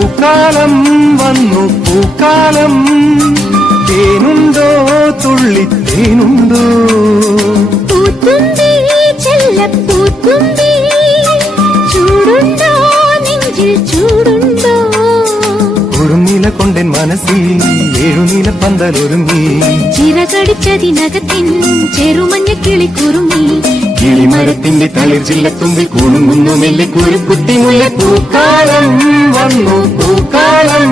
പൂക്കാലം വന്നു പൂക്കാലം, തേനുണ്ടോ തുള്ളിത്തേനുണ്ടോ? പൂത്തുമ്പി ചെല്ലപ്പൂത്തുമ്പി, ചൂടുണ്ടോ നെഞ്ചിൽ ചൂടുണ്ടോ? കുറുനില കൊണ്ടൻ മനസ്സിൽ ഏഴുനില പന്തലൊരുങ്ങി, ചിറകടിച്ചതിനകത്തിൻ ചെറുമഞ്ഞ കിളി കുറുങ്ങി. കിളിമരത്തിന്റെ തളിർ ചില്ലത്തുമ്പിൽ കുണുങ്ങുന്നു നെല്ല് കുരുക്കുത്തി മുല്ല. പൂക്കാലം വന്നു പൂക്കാലം,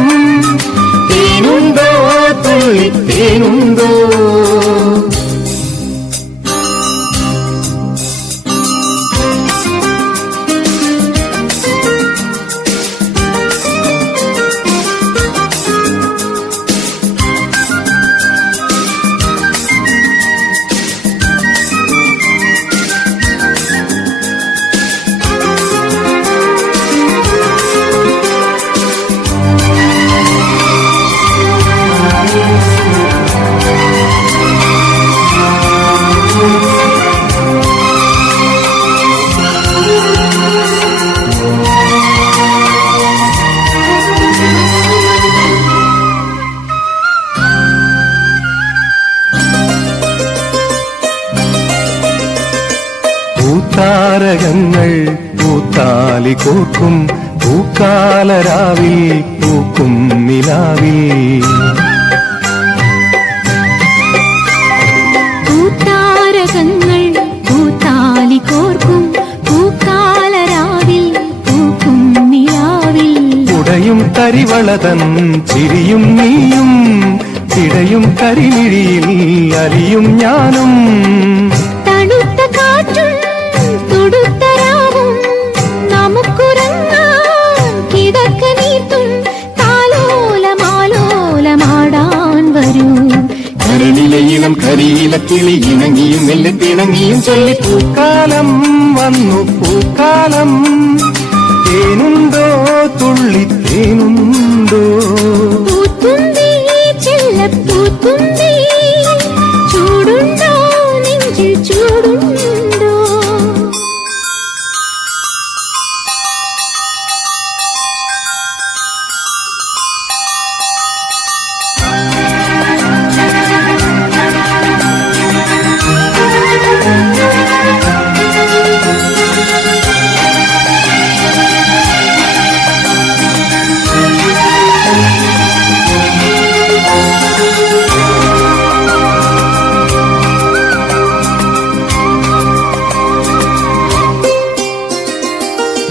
തേനുണ്ടോ തുള്ളിത്തേനുണ്ടോ? പൂത്താരകങ്ങൾ പൂത്താലി കോർക്കും പൂക്കാലരാവിൽ പൂക്കും നിലാവിൽ. പൂത്താരകങ്ങൾ പൂത്താലി കോർക്കും പൂക്കാലരാവിൽ പൂക്കും നിലാവിൽ. ഉടയും കരിവളതൻ ചിരിയും നീയും, ഇടയും കരിമിഴിയിൽ അലിയും ഞാനും. തണുത്ത കാറ്റും തുടുത്തരാവും നമുക്കുറങ്ങാൻ കിടക്ക നീത്തും, താലോലമാലോലമാടാൻ വരൂ. കരളിലെ ഇളം കരിയില കിളി ഇണങ്ങിയും വെല്ലത്തിണങ്ങിയും ചൊല്ലി. പൂക്കാലം വന്നു പൂക്കാലം, തേനുണ്ടോ തുള്ളിത്തേനുണ്ടോ? പൂത്തുമ്പി ചെല്ലപ്പൂത്തുമ്പി, ചൂടുണ്ടോ നെഞ്ചിൽ ചൂടുണ്ടോ?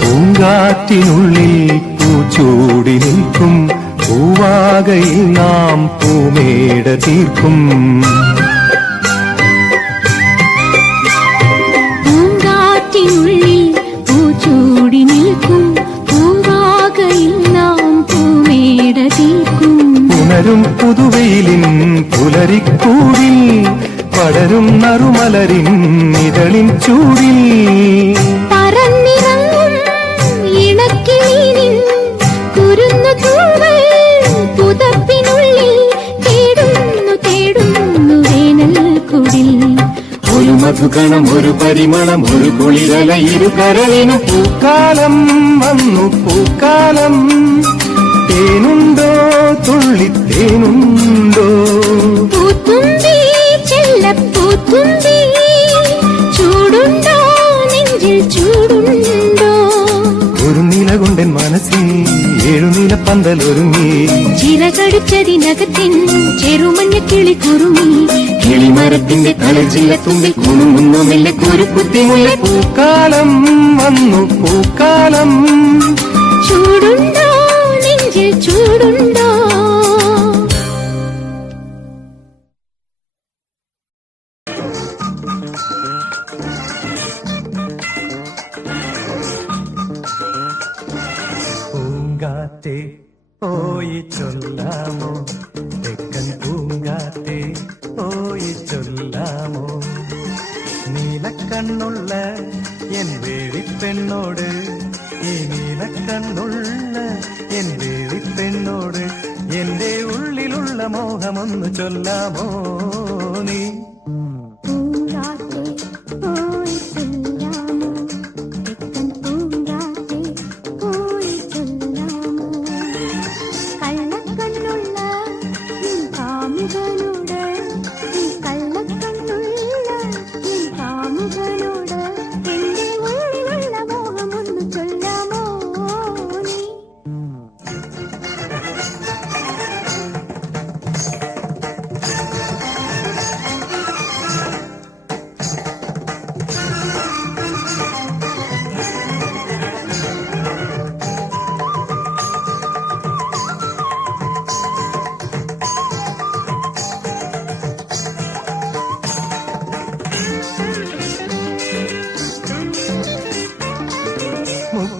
പൂങ്കാറ്റിനുള്ളിൽ പൂച്ചൂടി നിൽക്കും പൂവാകയിൽ നാം പൂമേട തീർക്കും. പൂങ്കാറ്റിനുള്ളിൽ പൂച്ചൂടി നിൽക്കും പൂവാകയിൽ നാം പൂമേട തീർക്കും. പുണരും പുതുവെയിലിൻ പുലരിക്കൂടിൽ പടരും നറുമലരിൻ ഇതളിൻ ചൂടിൽ. പറന്നിറങ്ങും ഇണക്കിളീനിൻ കുരുന്നു തൂവൽ പുതപ്പിനുള്ളിൽ തേടുന്നു തേടുന്നു വേനൽ കുടിൽ. ഒരു മധുകണം ഒരു പരിമളം ഒരു കുളിരല ഇരു കരളിനും. പൂക്കാലം വന്നു പൂക്കാലം, തേനുണ്ടോ തുള്ളിത്തേനുണ്ടോ? പൂത്തുമ്പി ചെല്ലപ്പൂത്തുമ്പി, ചൂടുണ്ടോ നെഞ്ചിൽ ചൂടുണ്ടോ? ഒരു നില കൊണ്ടൻ മനസ്സിൽ ഏഴുനില പന്തലൊരുങ്ങി, ചിറകടിച്ചതിനകത്തിൻ ചെറുമഞ്ഞ കിളി കുറുങ്ങി. കിളിമരത്തിന്റെ തളിർ ചില്ലത്തുമ്പിൽ കുണുങ്ങുന്നു നെല്ല് കുരുക്കുത്തി മുല്ല. പൂക്കാലം വന്നു പൂക്കാലം, ചൂടുണ്ടോ നെഞ്ചിൽ ചൂടുണ്ടോ? പൂങ്കാറ്റേ പോയി ചൊല്ലാമോ, തെക്കൻ പൂങ്കാറ്റേ പോയി ചൊല്ലാമോ, നീലക്കണ്ണുള്ള എൻ വേളിപ്പെണ്ണോട്, ഈ നീലക്കണ്ണുള്ള എൻ വേളിപ്പെണ്ണോട് എന്റെ ഉള്ളിലുള്ള മോഹമൊന്നു ചൊല്ലാമോ നീ.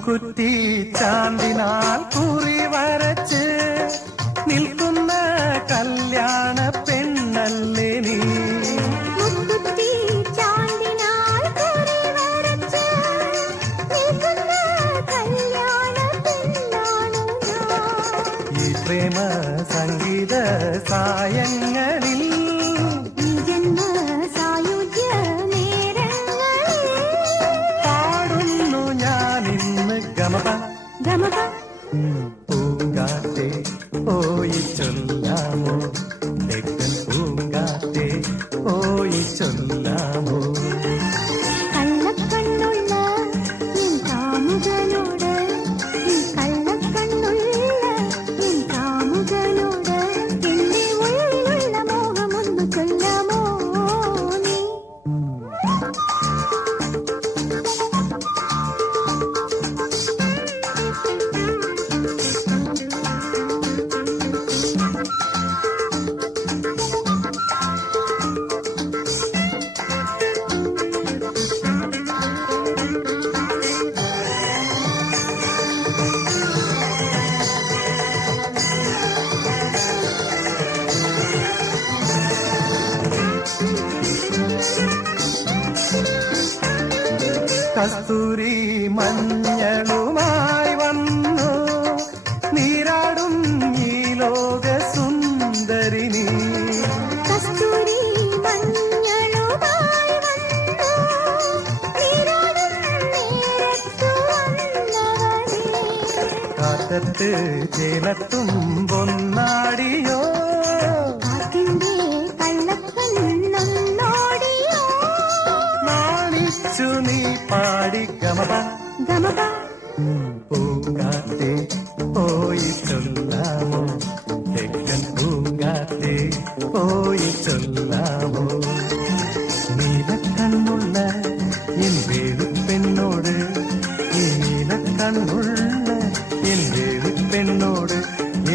മുക്കുറ്റി ചാന്തിനാൽ കുറി വരച്ച് നിൽക്കുന്ന കല്യാണ പെണ്ണല്ലേ നീ. മുക്കുറ്റി ചാന്തിനാൽ കുറി വരച്ച് നിൽക്കുന്ന കല്യാണ പെണ്ണാണു ഞാൻ. ഈ പ്രേമ സംഗീത സായങ്ങളിൽ ഈ ജന്മ സായുജ്യ നേരങ്ങളിൽ പാടുന്നു ഞാനിന്ന് ഗമപ ഗമപ പൂങ്കാറ്റെ പോയി ചൊല്ലാമോ, തെക്കൻ പൂങ്കാറ്റെ പോയി ചൊല്ലാമോ. കള്ളക്കണ്ണുള്ള എൻ കാമുകനോട്, ഈ കള്ളക്കണ്ണുള്ള എൻ കാമുകനോട് എന്റെ ഉള്ളിലുള്ള മോഹമൊന്നു ചൊല്ലാമോ നീ. കസ്തൂരി മഞ്ഞളുമായി വന്നു നീരാടും ഈ ലോക സുന്ദരിനി. കസ്തൂരി മഞ്ഞളുമായി വന്നു നീരാടും നേരത്തു വന്നവനേ. കാറ്റത്ത് ചേലത്തും പൊന്നാടിയോ, കാറ്റിന്റെ കള്ളക്കണ്ണൊന്നോടിയോ നാണിച്ചു നീ പാടി ഗമപ ഗമപ പൂങ്കാറ്റെ പോയി ചൊല്ലാമോ, തെക്കൻ പൂങ്കാറ്റെ പോയി ചൊല്ലാമോ. നീലക്കണ്ണുള്ള എൻ വേളിപ്പെണ്ണോട്, ഈ നീലക്കണ്ണുള്ള എൻ വേളിപ്പെണ്ണോട്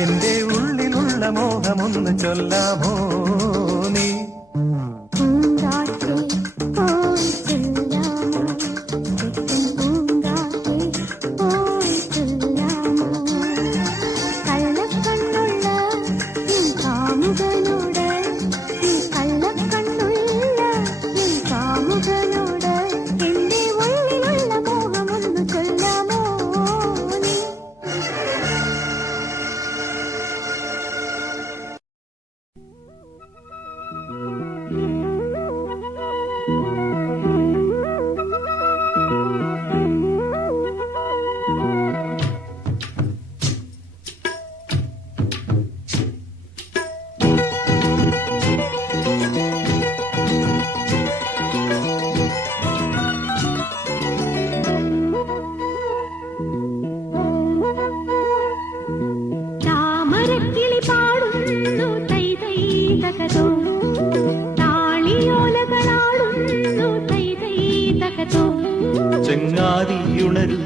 എന്റെ ഉള്ളിലുള്ള മോഹമൊന്ന് ചൊല്ലാമോ നീ. പൂങ്കാറ്റേ പോയി ചൊല്ലാമോ, തെക്കൻ പൂങ്കാറ്റേ പോയി ചൊല്ലാമോ. കള്ളക്കണ്ണുള്ള എൻ കാമുകനോട്, ഈ കള്ളക്കണ്ണുള്ള എൻ കാമുകനോട് എന്റെ ഉള്ളിലുള്ള മോഹമൊന്നു ചൊല്ലാമോ നീ. താമരക്കിളി പാടുന്നു തൈ തൈ തകതോ, താളിയോലകളാടുന്നു തൈ തൈ തകതോ. ചെങ്ങാതിയുണരൂ,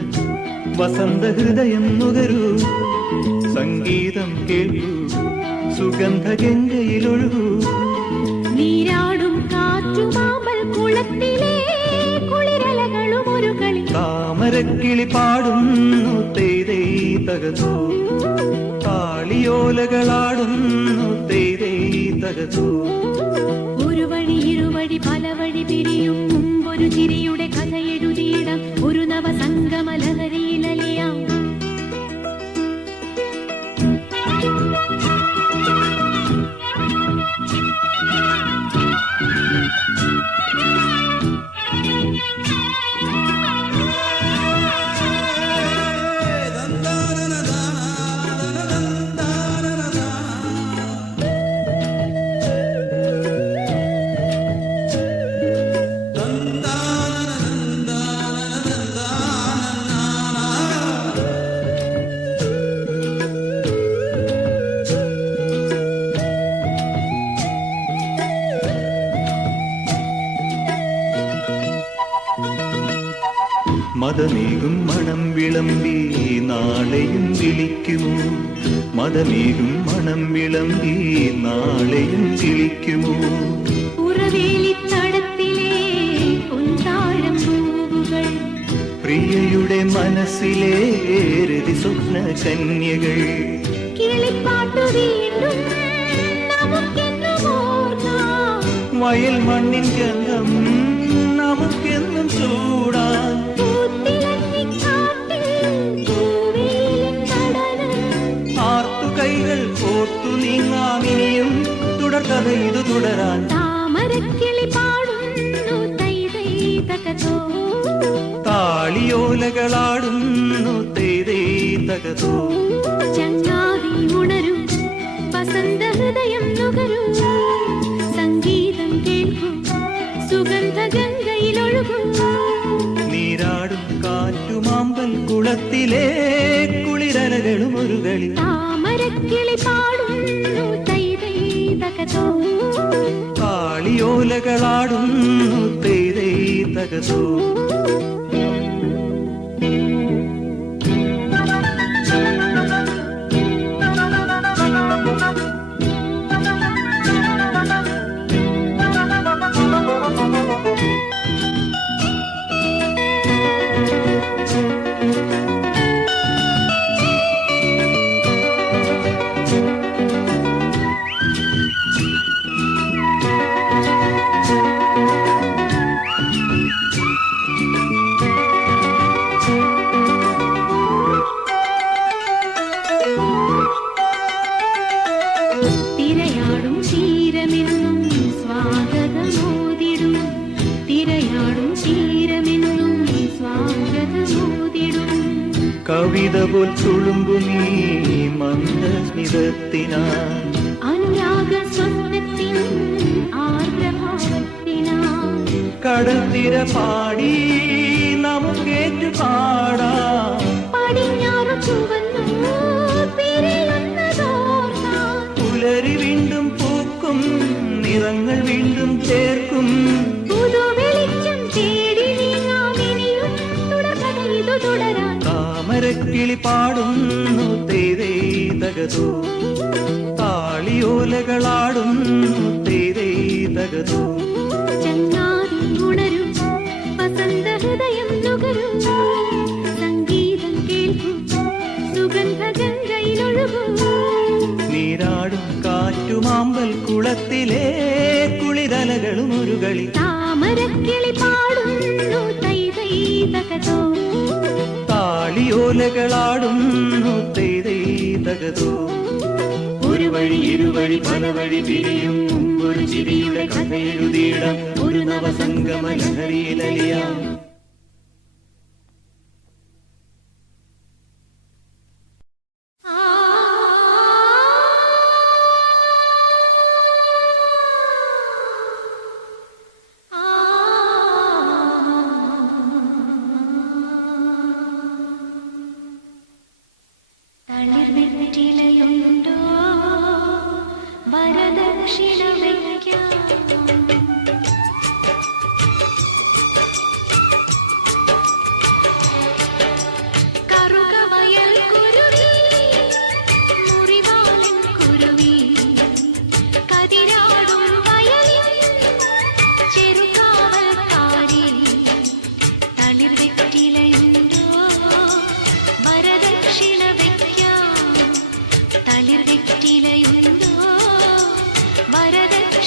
വസന്തഹൃദയം നുകരൂ, സംഗീതം കേൾക്കൂ, സുഗന്ധഗംഗയിലൊഴുകൂ. നീരാടും കാറ്റുമാമ്പൽ കുളത്തിലെ കുളിരലകളും ഒരു കളി. താമരക്കിളി പാടുന്നു തേതേ തകതോ, താളിയോലകളാടുന്നു തേതേ തകതോ. ഒരു വഴി ഇരുവഴി പല വഴി പിരിയും മുമ്പൊരു ചിരിയുടെ കഥ എഴുതിയിടാം, ഒരു നവസംഗമ ലഹരിയിലലിയാം. മദമേകും മണം വിളമ്പി നാളെയും വിളിക്കുമോ, മദമേകും മണം വിളമ്പി നാളെയും വിളിക്കുമോ. ഉറവേലിത്തടത്തിലെ പൊൻതാഴം പൂവുകൾ പ്രിയയുടെ മനസ്സിലെ രതി സ്വപ്ന കന്യകൾ കിളിപ്പാട്ടു വീണ്ടും നമുക്കെന്നും ഓർക്കാം. വയൽ മണ്ണിൻ ഗന്ധം നമുക്കെന്നും ചൂടാൻ പൂത്തിലഞ്ഞിക്കാട്ടിൽ പൂവേലിൻ നടനം. ആർത്തു കൈകൾ കോർത്തു നീങ്ങാമിനിയും തുടർക്കഥ ഇത് തുടരാൻ താമരക്കിളി പാടുന്നു തൈ തൈ തകതോ. താളിയോലകളാടുന്നു തേതേ തകതോ. ചങ്ങാതി ഉണരും വസന്ത ഹൃദയം നുകരൂ. സംഗീതം കേൾക്കൂ സുഗന്ധ ഗംഗയിലൊഴുകൂ. നീരാടും കാറ്റുമാമ്പൽ കുളത്തിലെ കുളിരലകളും ഒരു കളി. താമരക്കിളി പാടുന്നു തൈ തൈ തകതോ. താളിയോലകളാടുന്നു തേതേ തകതോ. തിരയാടും തീരമെന്നും സ്വാഗതമോദിടും. തിരയാടും തീരമെന്നും സ്വാഗതമോദിടും. കവിത പോൽ തുളുമ്പുമീ മന്ദസ്മിതത്തിനാൽ അനുരാഗ സ്വപ്നത്തിൻ ആർദ്രഭാവത്തിനാൽ കടൽ തിര പാടി നമുക്കേറ്റു പാടാം. പടിഞ്ഞാറു ചുവന്നു പിരിയുന്നതോർത്താൽ പുലരി വീണ്ടും പൂക്കും നിറങ്ങൾ വീണ്ടും ചേർക്കും. പുതുവെളിച്ചം തേടി നീങ്ങാമിനിയും തുടർകഥ ഇതു തുടരാൻ. താമരക്കിളി പാടുന്നു തേതേ തകതോ. താളിയോലകളാടുന്നു തേതേ തകതോ. ചങ്ങാതി ഉണരും വസന്ത ഹൃദയം നുകരൂ. സംഗീതം കേൾക്കൂ സുഗന്ധ ഗംഗയിലൊഴുകൂ. നീരാടും കാറ്റുമാമ്പൽ കുളത്തിലെ കുളിരലകളും ഒരു കളി. താമരക്കിളി പാടുന്നു തൈ തൈ തകതോ. താളിയോലകളാടുന്നു തേതേ തകതോ. ഒരു വഴി ഇരുവഴി പല വഴി പിരിയും മുമ്പൊരു ചിരിയുടെ കഥ എഴുതിയിടാം. ഒരു നവസംഗമ ലഹരിയിലലിയാം. തളിർവെറ്റിലയുണ്ടോ വരദക്ഷിണ വയ്ക്കാം. കറുകവയൽ കുരുവി മുറിവാളൻ കുരുവി കതിരാടും വയലിൽ ചെറുകാവൽക്കാരി. തളിർവെറ്റിലയുണ്ടോ വരദക്ഷിണ വയ്ക്കാം. തളിർവെറ്റിലയുണ്ടോ വരദക്ഷിണ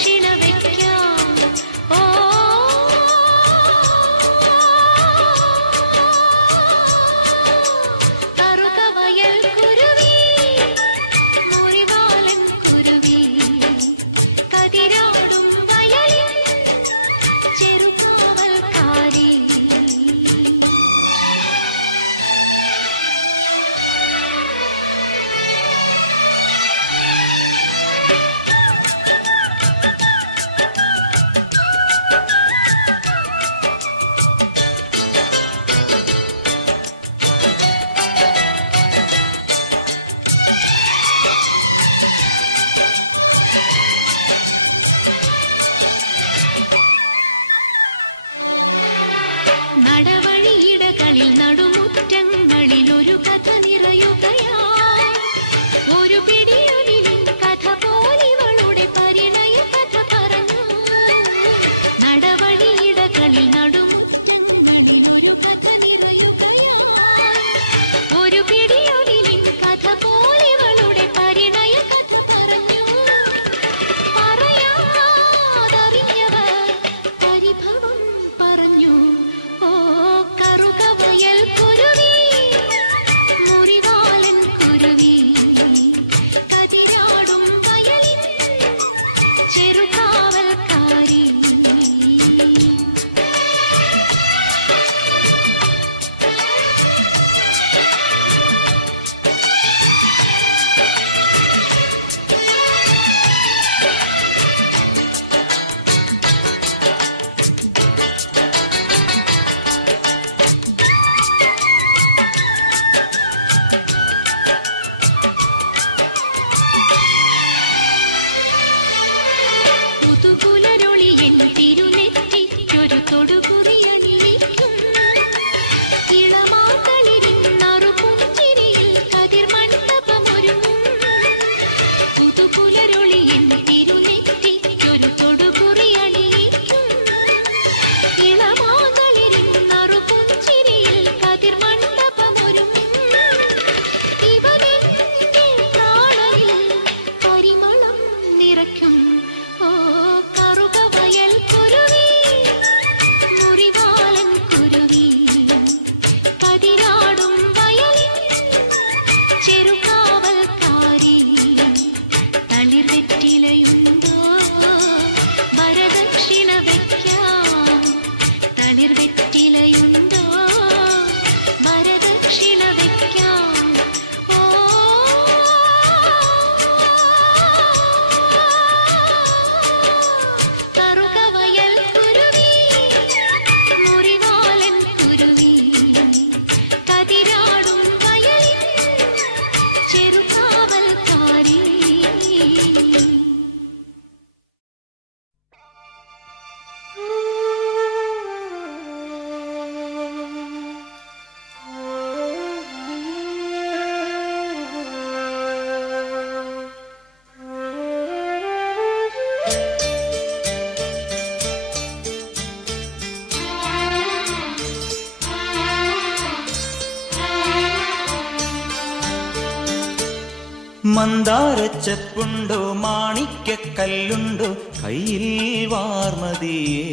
മന്ദാരച്ചെപ്പുണ്ടോ മാണിക്യക്കല്ലുണ്ടോ കയ്യിൽ വാർമതിയേ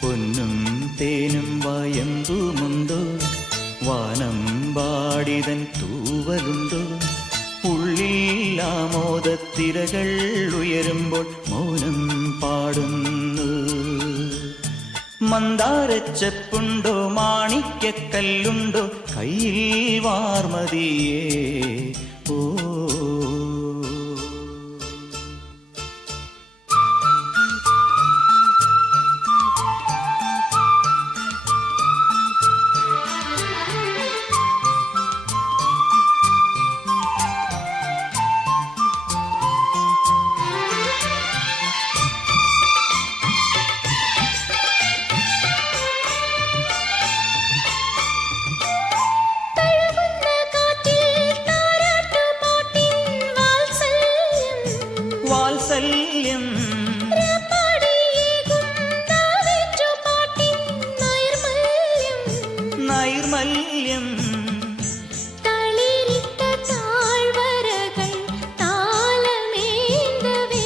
പൊന്നും തേനും വയമ്പുമുണ്ടോ വാനം പാടിതൻ തൂവലുണ്ടോ ഉള്ളിൽ ആമോദത്തിരകൾ ഉയരുമ്പോൾ മൗനം പാടുന്നു മന്ദാരച്ചെപ്പുണ്ടോ മാണിക്യക്കല്ലുണ്ടോ കയ്യിൽ വാർമതിയേ ഓ വാത്സല്യം നൈർമല്യം തളിരിട്ട താഴ്വരകൾ താളമേന്തവേ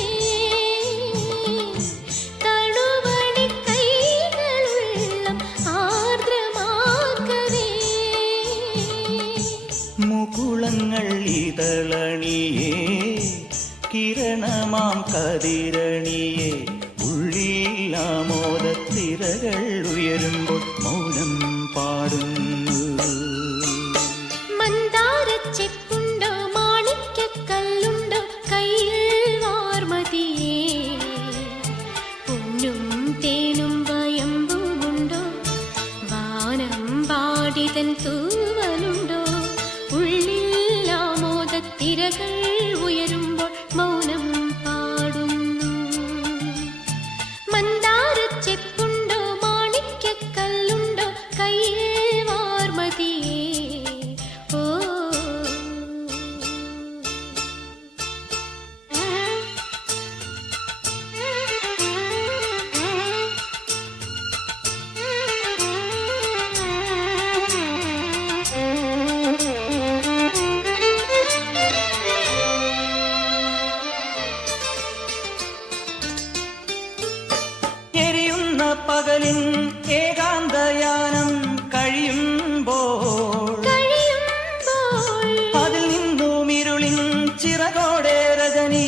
തണുവണി കൈകളുള്ളം ആർദ്രമാക്കവേ മുകുളങ്ങൾ ഇതളണിയേ കിരണമാം കതിരണിയെ ഉള്ളിൽ ആമോദത്തിരകൾ ഉയരുമ്പോൾ മൗനം പാടുന്നു മന്ദാരച്ചെപ്പുണ്ടോ മാണിക്യക്കല്ലുണ്ടോ കയ്യിൽ വാർമതിയേ പൊന്നും തേനും വയമ്പുമുണ്ടോ വാനം പാടിതൻ തൂവലുണ്ടോ ഉള്ളിൽ ആമോദത്തിരകൾ ഉയരുമ്പോൾ മൗനം പാടുന്നു മന്ദാരച്ചെപ്പുണ്ടോ മാണിക്യക്കല്ലുണ്ടോ കയ്യിൽ വാർമതിയേ ഓ എരിയുന്ന പകലിൻ ഏകാന്തയാനം കഴിയുമ്പോൾ അതിൽ നിന്നും ഇരുളിൻ ചിറകോടെ രജനി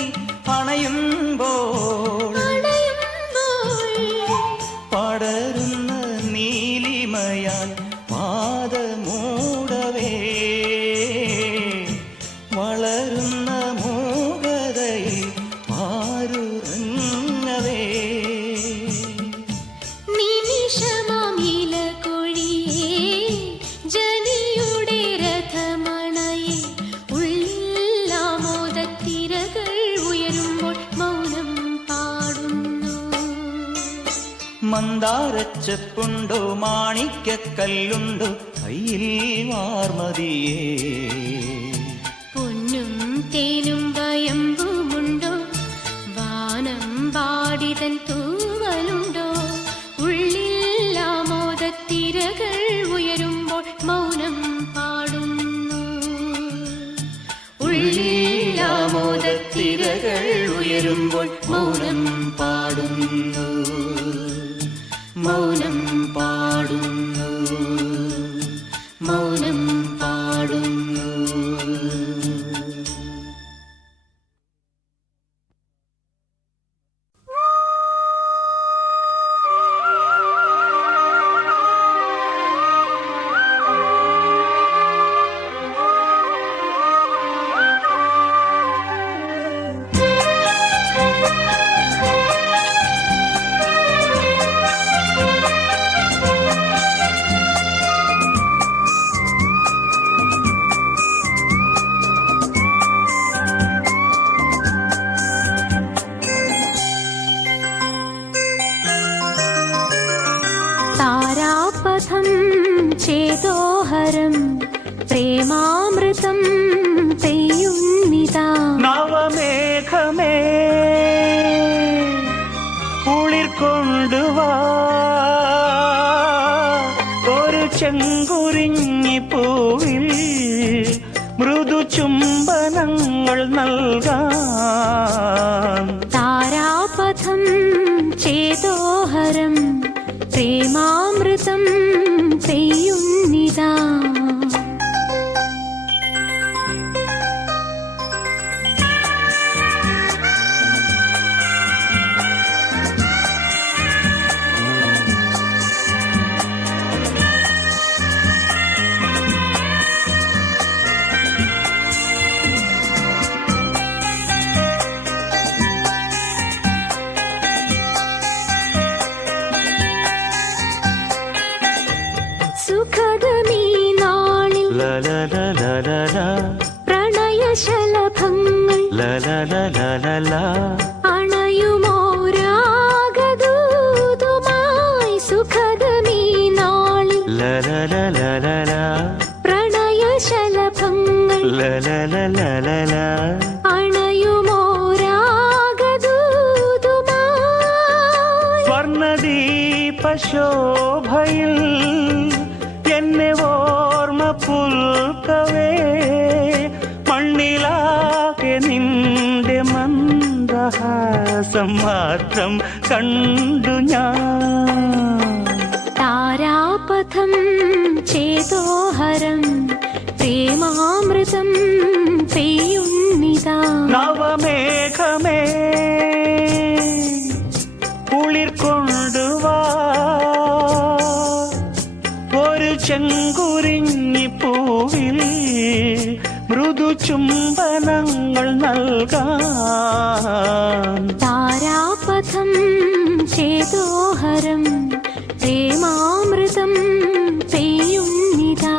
അണയുമ്പോൾ പടരുന്ന നീലിമയാൽ പാദമൂടവേ വളരുന്ന മൂകതയിൽ പാരുറങ്ങവേ നിമിഷമാമില കൊഴിയേ ജനിയുടെ രഥമണയെ ഉള്ളിൽ ആമോദത്തിരകൾ ഉയരുമ്പോൾ മൗനം പാടുന്നു മന്ദാരച്ചെപ്പുണ്ടോ മാണിക്യക്കല്ലുണ്ടോ കയ്യിൽ വാർമതിയേ പൊന്നും തേനും വയമ്പുമുണ്ടോ വാനം പാടിതൻ തൂവലുണ്ടോ ഉള്ളിൽ ആമോദത്തിരകൾ ഉയരുമ്പോൾ മൗനം പാടുന്നു ഉള്ളിൽ ആമോദത്തിരകൾ ഉയരുമ്പോൾ മൗനം പാടുന്നു മൗനം പാടുന്നു മൗനം പാടുന്നു താരാപഥം ചേതോഹരം പ്രേമാമൃതം പെയ്യുന്നിതാ നവമേഘമേ കുളിർ കൊണ്ടുവാ ഒരു ചെങ്കുരിഞ്ഞി പൂവിൽ മൃദു ചുംബനങ്ങൾ നൽകാൻ. താരാപഥം ചേതോഹരം പ്രേമാമൃതം പെയ്യുന്നിതാ. പ്രണയശലഭങ്ങൾ അണയുമോരാഗദൂതുമായി സുഖദമീ നാളിൽ. പ്രണയശലഭങ്ങൾ അണയുമോരാഗദൂതുമായി. സ്വർണദീപശോഭയിൽ എന്നെ ഓർമ്മ പുൽക്കവേ, മണ്ണിലാകെ നിന്റെ മന്ദഹാസം മാത്രം കണ്ടു ഞാൻ. താരാപഥം ചേതോഹരം പ്രേമാമൃതം പെയ്യുന്നിതാ. നവമേഘമേ കുളിർ കൊണ്ടുവാ, ഒരു ചെങ്കുരിഞ്ഞി പൂവിൽ മൃദു ചുംബനങ്ങൾ നൽകാൻ. താരാപഥം ചേതോഹരം പ്രേമാമൃതം പെയ്യുന്നിതാ.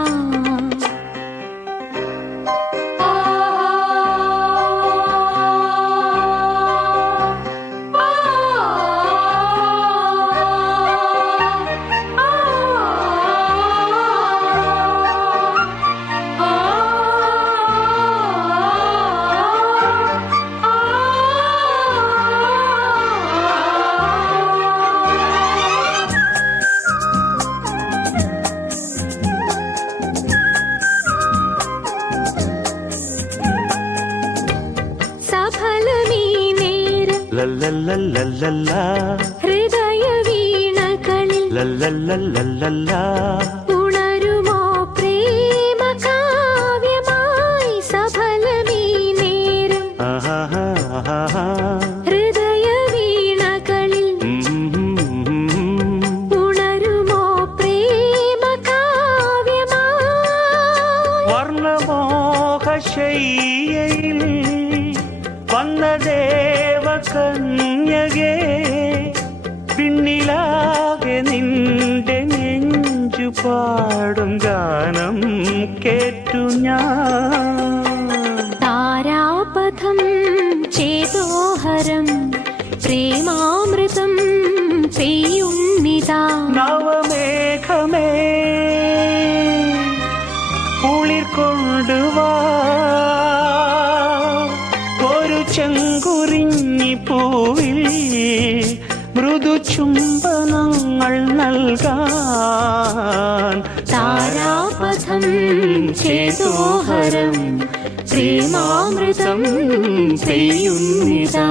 ഹൃദയ വീണകളിൽ ഉണരുമോ പ്രേമ കാവ്യമായി സഫലമീ നേരം. ഹൃദയ വീണകളിൽ ഉണരുമോ പ്രേമ കാവ്യമായി. വർണ്ണമോഹശയ്യയിൽ വന്ന ദേവകന്യകേ, പിന്നിലാകെ നിന്റെ നെഞ്ചു പാടും ഗാനം കേട്ടു ഞാൻ. താരാപഥം ചേതോഹരം പ്രേമാമൃതം പെയ്യുന്നിതാ. നവമേഘമേ കുളിർ കൊണ്ടുവാ, ഒരു ചെങ്കുറിഞ്ഞി പൂവിൽ മൃദു ചുംബനങ്ങൾ നൽകാൻ. താരാപഥം ചേതോഹരം പ്രേമാമൃതം പെയ്യുന്നിതാ.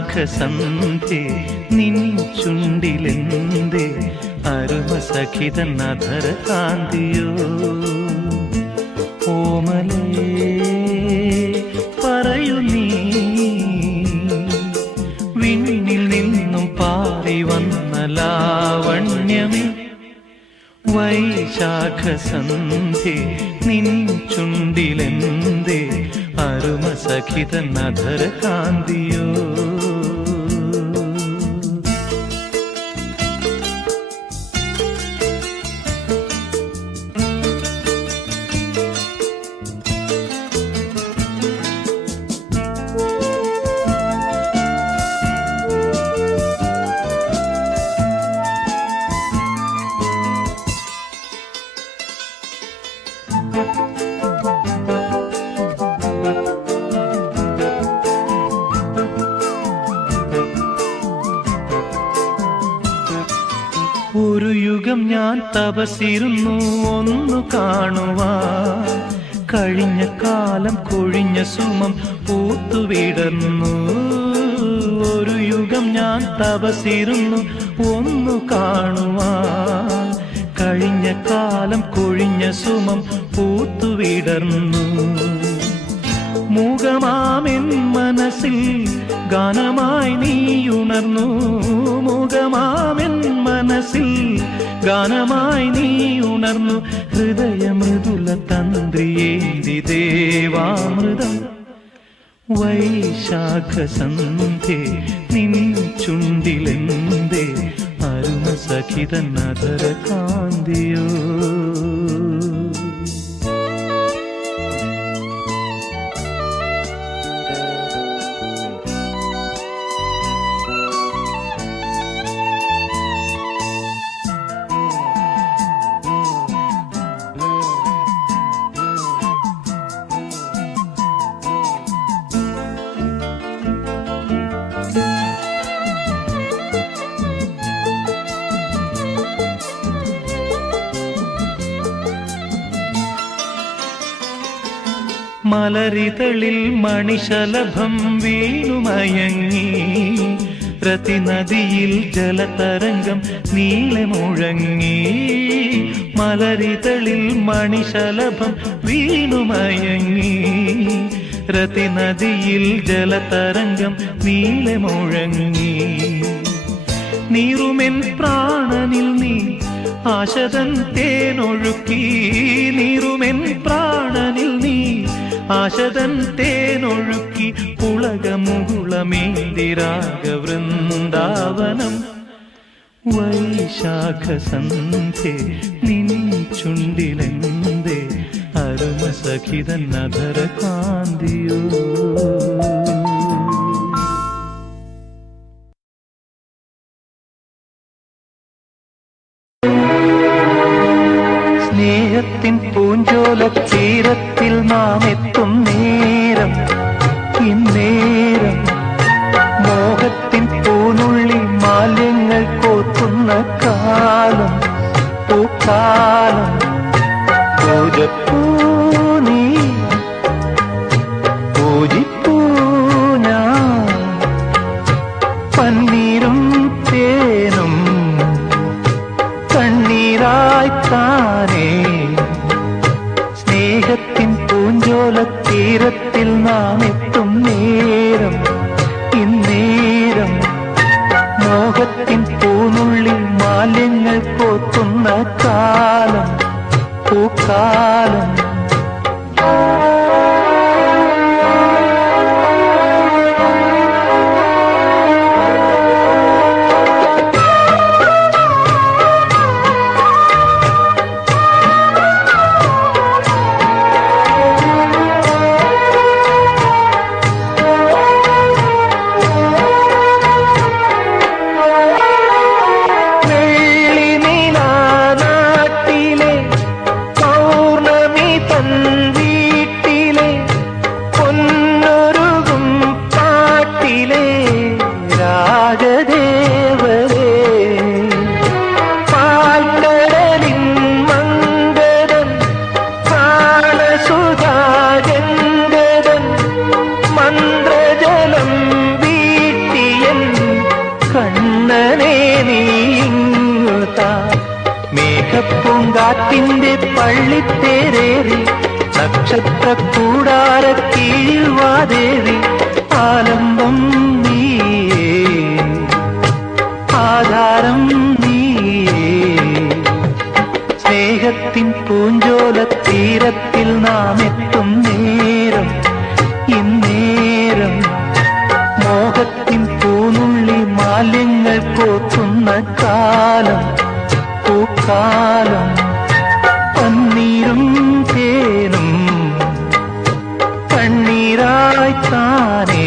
വൈശാഖസന്ധ്യേ നിൻ ചുണ്ടിലെന്തേ അരുമസഖിതൻ അധര കാന്തിയോ. ഓമലേ പറയൂ നീ, വിണ്ണിൽ നിന്നും പാറി വന്ന ലാവണ്യമേ. വൈശാഖസന്ധ്യേ നിൻ ചുണ്ടിലെന്തേ അരുമസഖിതൻ അധര കാന്തിയോ. യുഗം ഞാൻ തപസിരുന്നു ഒന്നു കാണുവാൻ. കഴിഞ്ഞ കാലം കൊഴിഞ്ഞ സുമം പൂത്തുവിടർന്നു. ഒരു യുഗം ഞാൻ തപസിരുന്നു ഒന്നു കാണുവാൻ. കഴിഞ്ഞ കാലം കൊഴിഞ്ഞ സുമം പൂത്തുവിടർന്നു. മൂകമാമെൻ മനസ്സിൽ ഗാനമായി നീയുണർന്നു. മൂകമാമെൻ മനസ്സിൽ ഗാനമായി നീയുണർന്നു. ഹൃദയമൃദുല തന്ത്രിയേന്തി ദേവാമൃതം. വൈശാഖ സന്ധ്യേ നിൻ ചുണ്ടിലെന്തേ അരുണ സഖിതൻ അധര കാന്തിയോ. മലരിതളിൽ മണിശലഭം വീണുമയങ്ങി. പ്രതിനദിയിൽ ജലതരംഗം നീളെ മുഴങ്ങി. മലരിതളിൽ മണിശലഭം വീണുമയങ്ങി. പ്രതിനദിയിൽ ജലതരംഗം നീളെ മുഴങ്ങി. നീറുമെൻ പ്രാണനിൽ നീ ആശതൻ തേനൊഴുക്കി. നീറുമെൻ പ്രാണനിൽ നീ ആശതൻ തേനൊഴുക്കി. പുളകമുകുളമേന്തിരാഗവൃന്ദാവനം. വൈശാഖ സന്ധ്യേ നിൻ ചുണ്ടിലെന്തേ അരുമ സഖിതൻ അധര കാന്തിയോ. സ്നേഹത്തിൻ പൂഞ്ചോല തീരത്തിൽ നാം എത്തും നേരം. ഇന്നേരം മോഹത്തിൻ പൂനുള്ളി മാലിന്യങ്ങൾ കോർക്കുന്ന കാലം. പൂക്കാലം പൂജപ്പൂ നീ പൂജിപ്പൂ ഞാൻ. പന്നീരും തേനും കണ്ണീരായി താനേ. സ്നേഹത്തിൻ പൂഞ്ചോല തീരത്തിൽ നാം എത്തും നേരം. ഇന്നേരം മോഹത്തിൻ പൂനുള്ളി മാലിന്യങ്ങൾ കോത്തുന്ന കാലം. പൂക്കാലം പൂങ്കാറ്റിന്റെ പള്ളിത്തേരേറി. നക്ഷത്രക്കൂടാര കീഴിൽ വാദേവി. ആലംബം നീയേ ആധാരം നീയേ. സ്നേഹത്തിൻ പൂഞ്ചോല തീരത്തിൽ നാം എത്തും നേരം. ഇന്നേരം മോഹത്തിൻ പൂനുള്ളി മാലിന്യങ്ങൾ കോർക്കുന്ന കാലം. പൂക്കാലം പന്നീരും തേനും കണ്ണീരായി താനേ.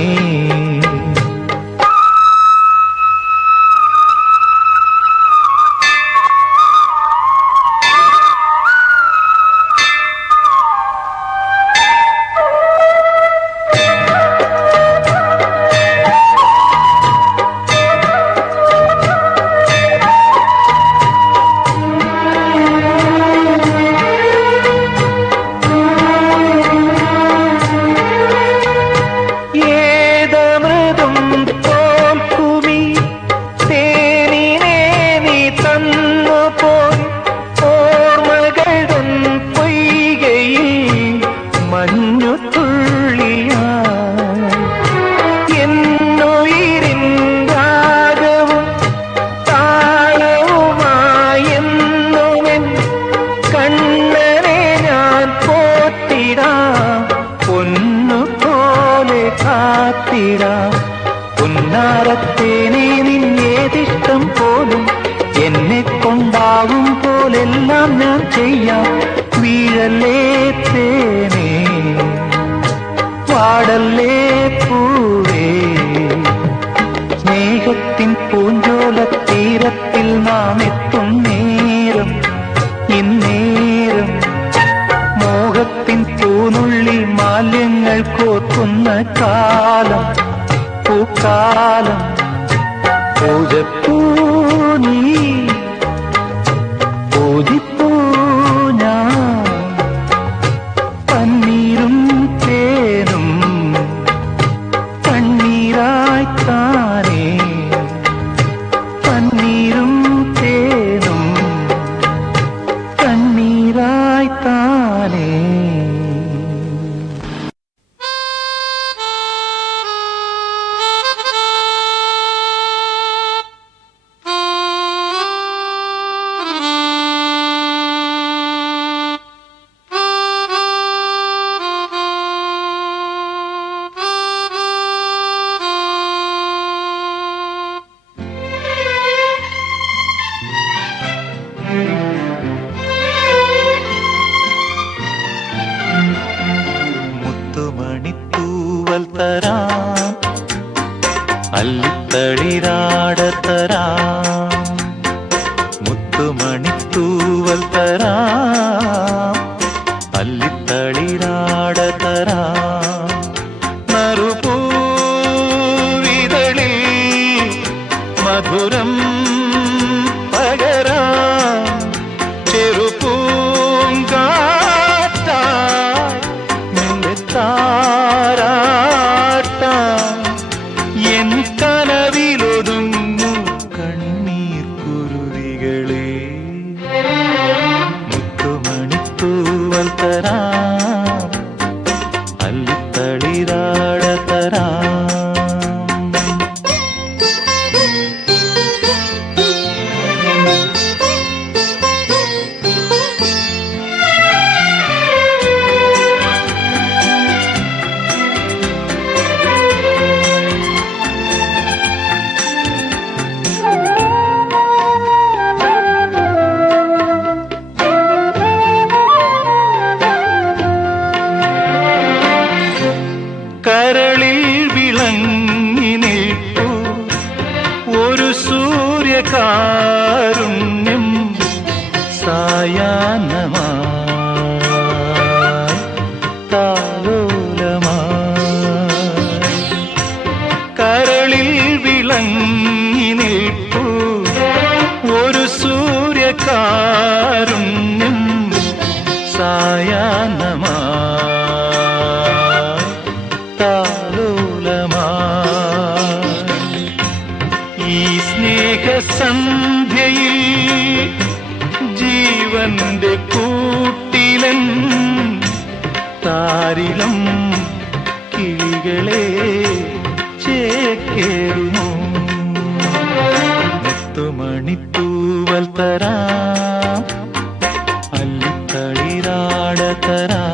സ്നേഹത്തിൻ പൂഞ്ചോല തീരത്തിൽ നാം എത്തും നേരം ഇന്നേരം മോഹത്തിൻ പൂനുള്ളി മാലിന്യങ്ങൾ കോർക്കുന്ന കാലം പൂക്കാലം പൂജപ്പൂ നീ പൂജിപ്പൂ ഞാൻ പന്നീരും തേനും കണ്ണീരായി താനേ പന്നീരും തേനും കണ്ണീരായി താനേ. മുത്തുമണിത്തൂവൽ തരാം അല്ലിത്തളിരാട തരാം മുത്തുമണിത്തൂവൽ തരാം അല്ലിത്തളിരാട തരാം നറുപൂവിതളിൽ മധുരം പകരാം ചെറുപൂങ്കാറ്റായി നിന്റെ താരാട്ടാം എൻ കനവിലൊതുങ്ങു കണ്ണീർ കുരുവികളെ മുത്തുമണിത്തൂവൽ തരാം അല്ലിത്തളിരാട തരാം. കരളിൽ വിളങ്ങി നിൽപ്പൂ ഒരു സൂര്യകാരുണ്യം സായാഹ്നമായി താലോലമായി കരളിൽ വിളങ്ങി നിൽപ്പൂ ഒരു സൂര്യകാരുണ്യം സായാഹ്നമായി ഈ സ്നേഹസന്ധ്യയിൽ ജീവന്റെ കൂട്ടിലൻ താരിളം കിളികളെ ചേക്കേറുന്നു മുത്തുമണിത്തൂവൽ തരാം അല്ലിത്തളിരാട തരാം.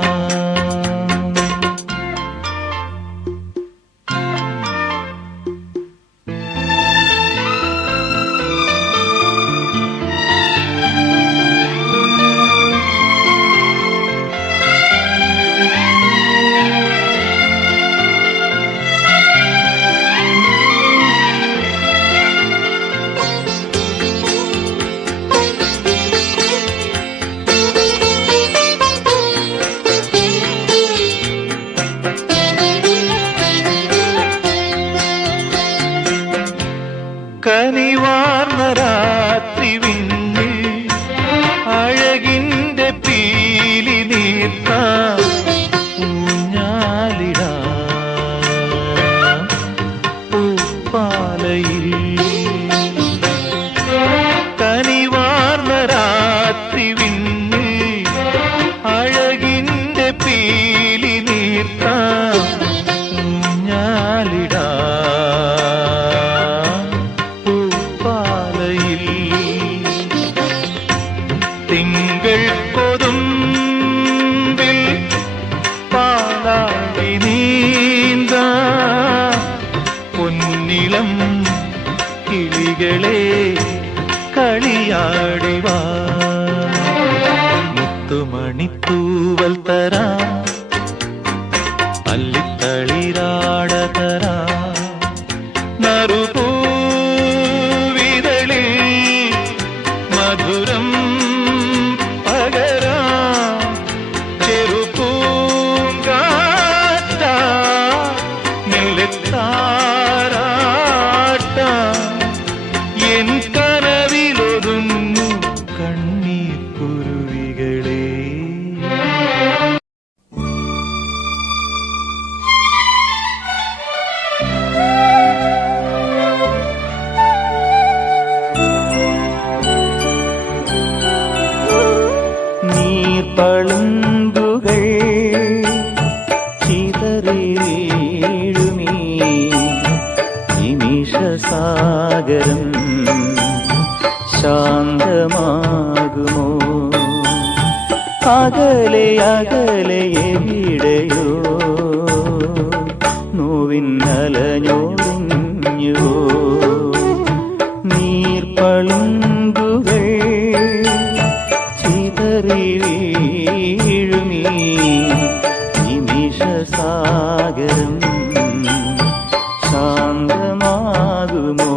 കനിവാർന്ന രാത്രി വിണ്ണിൽ അഴകിന്റെ പീലി നീർത്താം ഊഞ്ഞാലിടാം പൂപ്പാലയിൽ കനിവാർന്ന രാത്രി വിണ്ണിൽ അഴകിന്റെ പീലി നീർത്താം ഊഞ്ഞാലിടാം തിങ്കൾ കൊതുമ്പിൽ പാലാടി നീന്ത പൊന്നിളം കിളികളെ കളിയാടിവാ മുത്തുമണിത്തൂവൽ തരാം അല്ലിത്തളിരാട തരാം നറുപൂ ശാന്തമാകുമോ? അകലെ അകലെ എവിടെയോ നോവിന്നലഞ്ഞോടിഞ്ഞുവോ? നീർപ്പളുങ്കുകൾ ചിതറി വീഴുമീ നിമിഷസാഗരം ശാന്തമാകുമോ?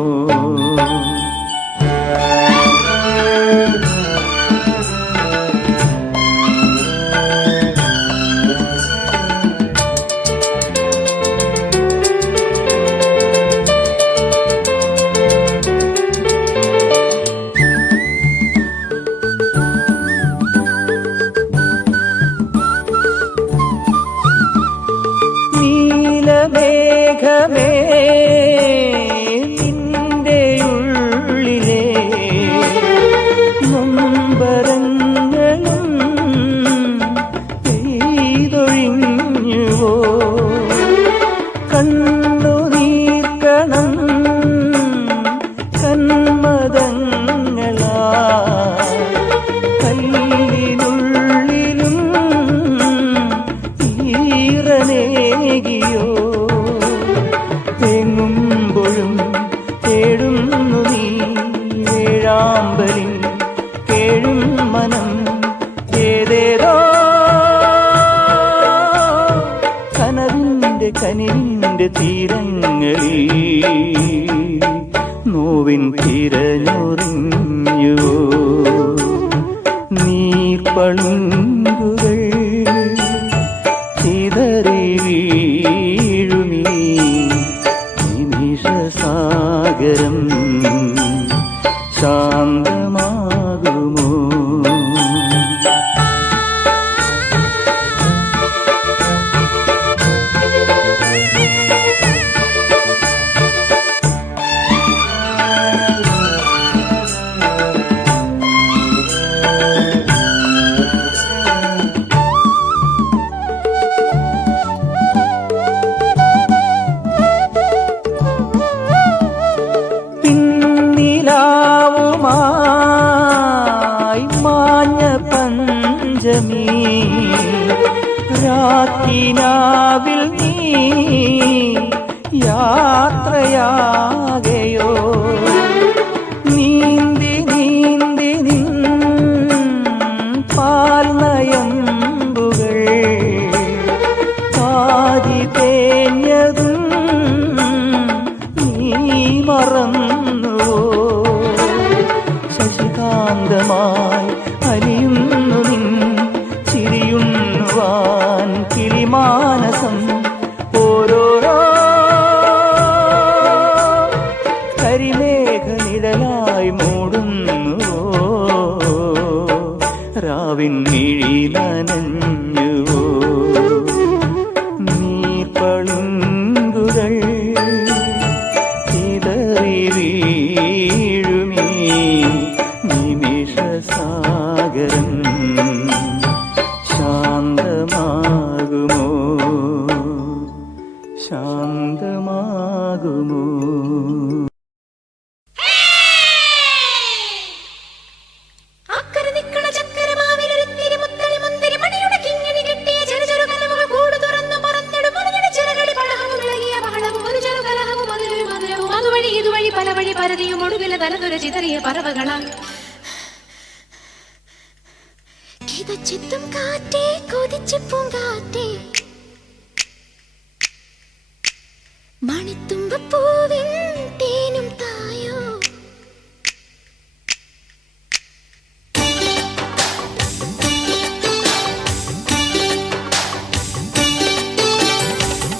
നീലമേഘമേ നിന്റെ ഉള്ളിലെ നൊമ്പരങ്ങളും പെയ്തൊഴിഞ്ഞുവോ? കണ്ണുനീർക്കണം കന്മദങ്ങളാ കല്ലിനുള്ളിലും ഈറനേകിയോ? എങ്ങുമ്പോഴും തേടുന്നു നീ വേഴാമ്പലിൻ കേഴും മനം ഏതേതോ കനവിന്റെ കനിവിന്റെ തീരങ്ങളിൽ നോവിൻ തിരഞ്ഞൊറിഞ്ഞുവോ? നീർപ്പളുങ്കുകൾ ചിതറി വീഴുമീ നിമിഷസാഗരം ശാന്തമാകുമോ? പിന്നിലാവുമായി മാഞ്ഞ പഞ്ചമി രാക്കിനാവിൽ നീ യാത്രയാകയോ? നീന്തി നീന്തി നിൻ പാൽനയമ്പുകൾ പാതി തേഞ്ഞതും നീ മറന്നുവോ? ശശികാന്തമായി അലിയുന്നു നിൻ ചിരിയുണ്ണുവാൻ കിളിമാനസം ഓരോരോ കരിമേഘ നിഴലായി മൂടുന്നുവോ? രാവിൻ മിഴി നനഞ്ഞുവോ? നീർപ്പളുങ്കുകൾ ചിതറി വീഴുമീ നിമിഷസാഗരം ശാന്തമാകുമോ? ശാന്തമാകുമോ? പറവകളാൽ കിതച്ചെത്തും കാറ്റേ കൊതിച്ചു പൂങ്കാറ്റേ മണിത്തുമ്പപ്പൂവിൻ തേനും തായോ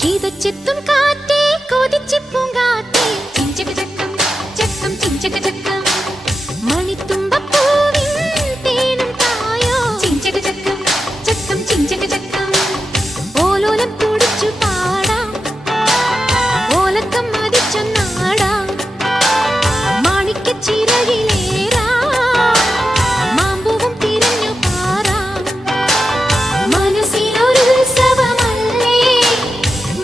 കിതച്ചെത്തും കാറ്റേ കൊതിച്ചു പൂങ്കാറ്റേ ചിഞ്ചക ചക്കം ചക്കം ചിഞ്ചക ചക്കം മണിത്തുമ്പപ്പൂവിൻ തേനും തായോ ചിഞ്ചക ചക്കം ചക്കം ചിഞ്ചക ചക്കം ഓലോലം തുടിച്ചു പാടാം ഓലക്കം മതിച്ചൊന്നാടാം മാണിക്കച്ചിറകിലേറാം മാമ്പൂവും തിരഞ്ഞു പാറാം മനസ്സിനൊരുത്സവമല്ലേ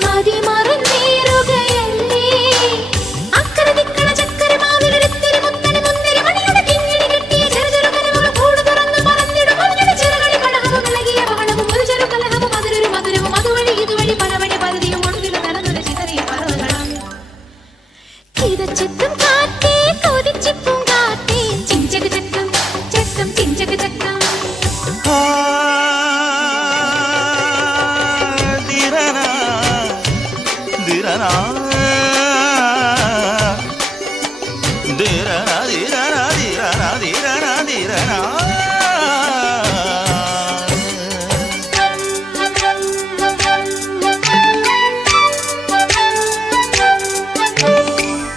മതിമറന്നേറുകയല്ലേ അക്കരെ ദിക്കണ ചക്കരമാവിലൊരുത്തി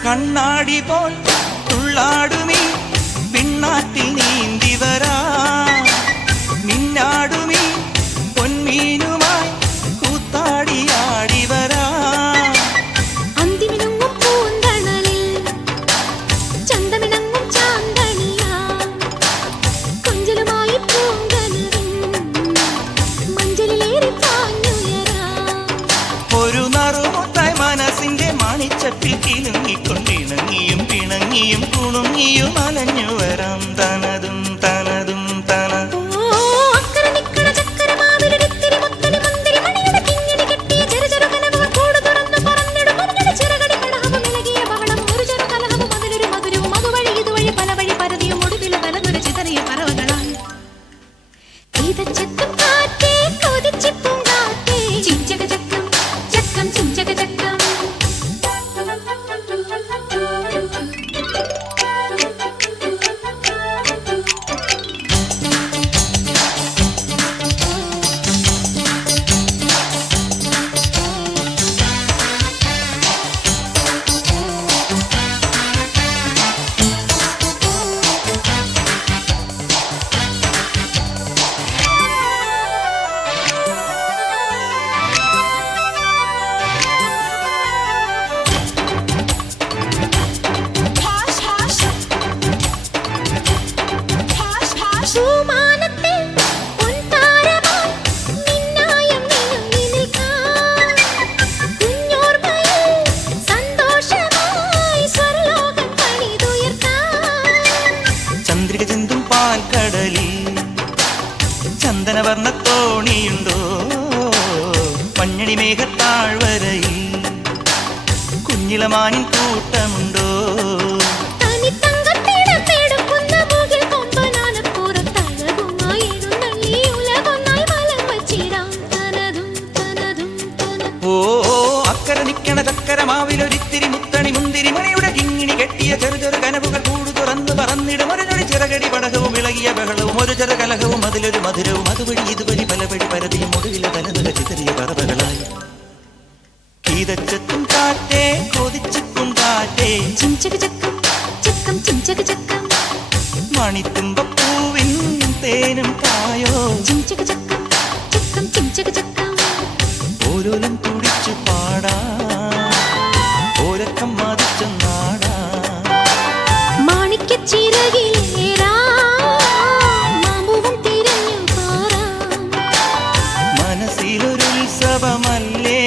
കണ്ണാടി പോൽ തുള്ളാടുമീ പിന്നാറ്റിൽ നീന്തി വരാ മിന്നാടുമീ പൊന്മീനുമായി കൂത്താടിയാടി വരാ അന്തിമിണങ്ങും പൂന്തണലിൽ ചന്തമിണങ്ങും ചാന്തണിയാ കൊഞ്ചലുമായി പൂങ്കനവിൻ മഞ്ചലിലേറി പാഞ്ഞുയരാ ഒരു നറുമുത്തായി മനസ്സിന്റെ മാണിച്ചപ്പിൽ കിലുങ്ങിക്കൊണ്ടിണങ്ങിയും പിണങ്ങിയും കുണുങ്ങിയും അലഞ്ഞു വരാം തനതും തനതും തന ചന്ദനവർണ്ണത്തോണിയുണ്ടോ മഞ്ഞണി മേഘത്താഴ്വരയിൽ കുഞ്ഞിളമാനിൻ കൂട്ടമുണ്ടോ ഓ അക്കരെ നിക്കണ ചക്കരമാവിലൊരിത്തിരി മുത്തണി മുന്തിരി മണിയുടെ കിങ്ങിണി കെട്ടിയ ചെറു ചെറു കനവുകൾ കൂടു തുറന്ന് പറന്നിടും ഒരു ഞൊടി ചിറകടി പടകവും ഇളകിയ ബഹളവും ഒരു ചെറു കലഹവും അതിലൊരു മധുരവും അതുവഴി ഇതുവഴി പലവഴി പരതിയും ഒടുവിലെ തനതുക ചിതറിയ പറവകളായി കീതച്ചത്തും കാറ്റേ കൊതിച്ചിക്കും കാറ്റേ മണിത്തുമ്പപ്പൂവിൻ തേനും കായോ ഓരോലും തുടിച്ചു പാടാ ഓരക്കം മതിച്ചു നാടാ മനസ്സിലൊരുത്സവമല്ലേ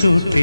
തുമ്പ